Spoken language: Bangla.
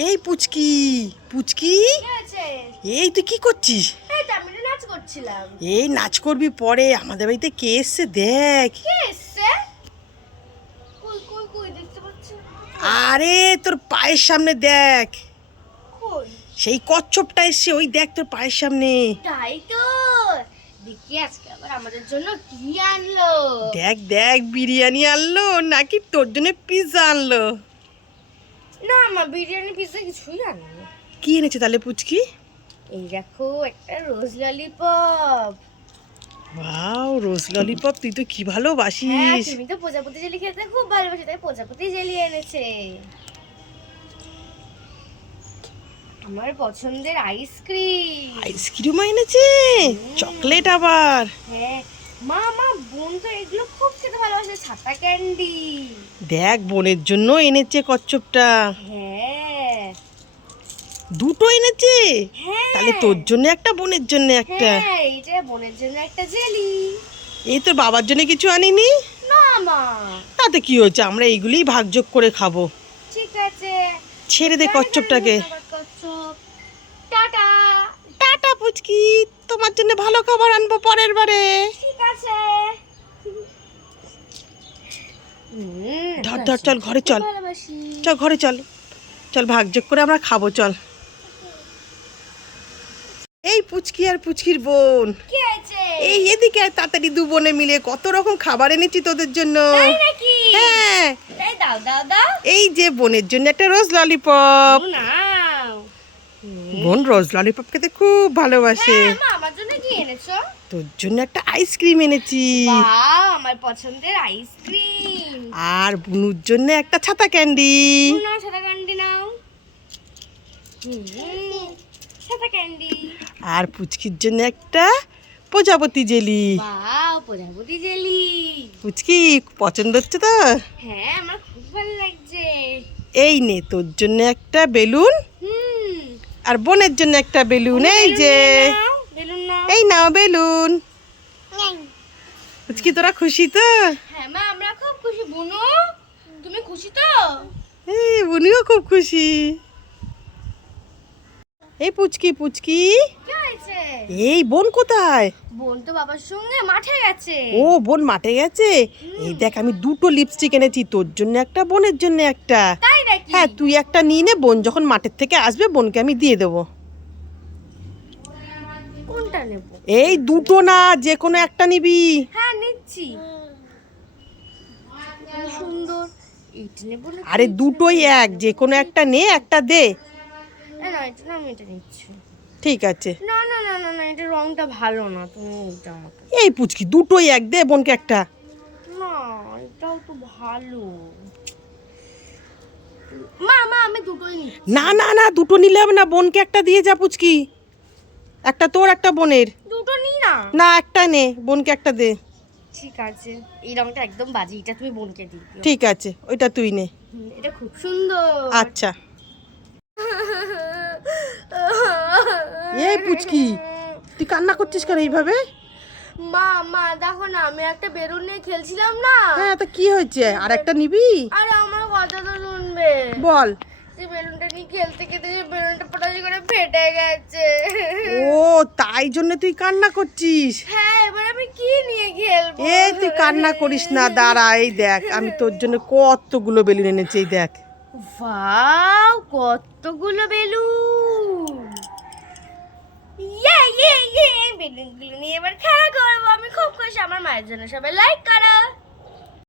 এই পুচকি পুচকি, কি হয়েছে? এই তুই কি করছিস? এই তো আমি একটু নাচ করছিলাম। এই নাচ করবি পরে? আমাদের বাড়িতে কে এসছে দেখ। কে এসছে? কই কই কই দেখতে পাচ্ছি না। আরে তোর পায়ের সামনে দেখ, কই? সেই কচ্ছপটা এসছে, ওই দেখ তোর পায়ের সামনে। তাই তো, দেখি আজকে আবার আমাদের জন্য কি আনলো। দেখ দেখ, বিরিয়ানি আনলো নাকি তোর জন্য পিৎজা আনলো? না মা, বিরিয়ানি পিৎজা কিছুই আনেনি। কি এনেছে তাহলে পুচকি? এই দেখো একটা রোজ ললিপপ। ওয়াও, রোজ ললিপপ, তুই তো কি হ্যাঁ, ভালোবাসিস। তুমি তো প্রজাপতি জেলি খেতে খুব ভালোবাসো, তাই প্রজাপতি জেলি এনেছে। আমার পছন্দের আইসক্রিম। আইসক্রিম এনেছে, চকলেট আবার। হ্যাঁ মা মা, বোন তো এগুলো খুব খেতে ভালোবাসে, ছাতা ক্যান্ডি। দেখ বোনের জন্য এনেছে কচ্ছপটা, হ্যাঁ দুটো এনেছে। হ্যাঁ, তাহলে তোর জন্য একটা, বোনের জন্য একটা। হ্যাঁ এইটা বোনের জন্য একটা জেলি। এই তোর বাবার জন্য কিছু আনিনি? না মা। তাতে কি হয়েছে, আমরা এইগুলিই ভাগযোগ করে খাবো। ঠিক আছে, ছেড়ে দে কচ্ছপটাকে। কচ্ছপ, টাটা। টাটা পুচকি, তোমার জন্য ভালো খাবার আনবো পরের বারে। ঠিক আছে। ধর ধর, চল ঘরে চল, ভালোবাসি। চল ঘরে চল, চল ভাগযোগ করে আমরা খাবো, চল। এই পুচকি আর পুচকির বোন, কি হয়েছে? এই এদিকে আয় তাড়াতাড়ি, দু বোনে মিলে কত রকম খাবার এনেছি তোদের জন্য। তাই নাকি? হ্যাঁ, তাই দাও দাও দাও। এই যে বোনের জন্য একটা রোজ ললিপপ। নাও। বোন রোজ ললিপপ খেতে খুব ভালোবাসে। হ্যাঁ মা, আমার জন্য কি এনেছো? তোর জন্য একটা আইসক্রিম এনেছি, ওয়াও, আমার পছন্দের আইসক্রিম। আর বুনুর জন্য একটা ছাতা ক্যান্ডি। নাও সাদা ক্যান্ডি নাও। সাদা ক্যান্ডি। আর পুচকির জন্য একটা প্রজাপতি জেলি। ওয়াও, প্রজাপতি জেলি। পুচকি পছন্দ হচ্ছে তো? হ্যাঁ, আমার খুব ভালো লাগছে। এই নে তোর জন্য একটা বেলুন, হুম। আর বোনের জন্য একটা বেলুন। এই যে, বেলুন নাও। এই নাও বেলুন। পুচকি তোরা খুশি তো? হ্যাঁ মা, আমরা খুব খুশি। বুনু, তুমি খুশি তো? এই বুনিও খুব খুশি। এই পুচকি পুচকি, কি হয়েছে? এই বোন কোথায়? বোন তো বাবার সঙ্গে মাঠে গেছে। ও বোন মাঠে গেছে। এই দেখ আমি দুটো লিপস্টিক এনেছি, তোর জন্য একটা, বোনের জন্য একটা। তাই নাকি? হ্যাঁ, তুই একটা নিয়ে নে, বোন যখন মাঠের থেকে আসবে বোনকে আমি দিয়ে দেবো। কোনটা নেব? এই দুটো না, যে কোনো একটা নিবি। হ্যাঁ নিচ্ছি। সুন্দর। এইটা নেব না? আরে দুটোই এক, যে কোনো একটা নে, একটা দে। না না, এটা না, আমি এটা নিচ্ছি। ঠিক আছে। না না না না না, এটা রংটা ভালো না, তুমি এটা আমাকে। এই পুচকি দুটোই এক, দে বোনকে একটা। না, এটাও তো ভালো। মা মা, আমি দুটোই নিচ্ছি। না না না, দুটো নিলে হবে না, বোনকে একটা দিয়ে যা পুচকি। একটা তোর, একটা বোনের। দুটো নিই না। না, একটা নে, বোনকে একটা দে। ঠিক আছে, এই রংটা একদম বাজে, এটা তুমি বোনকে দিও। ঠিক আছে, ওইটা তুই নে। এটা খুব সুন্দর। আচ্ছা। এই পুচকি, তুই কান্না করছিস কেন এইভাবে? মা মা, দেখো না, আমি একটা বেলুন নিয়ে খেলছিলাম না। হ্যাঁ, তো কি হয়েছে, আর একটা নিবি? আরে আমার কথা তো শুনবে। বল। যে বেলুনটা নিয়ে খেলতে খেলতে যে বেলুনটা পটাশ করে ফেটে গেছে। ও, তাই জন্য তুই কান্না করছিস? হ্যাঁ, এবার আমি কি নিয়ে খেলবো? এই তুই কান্না করিস না, দাঁড়া, এই দেখ আমি তোর জন্য কতগুলো বেলুন এনেছি, এই দেখ। ওয়াও, কতগুলো বেলুন। ইয়ে বেলুনগুলো নিয়ে এবার খেলা করবো, আমি খুব খুশি। আমার মায়ের জন্য সবাই লাইক করো।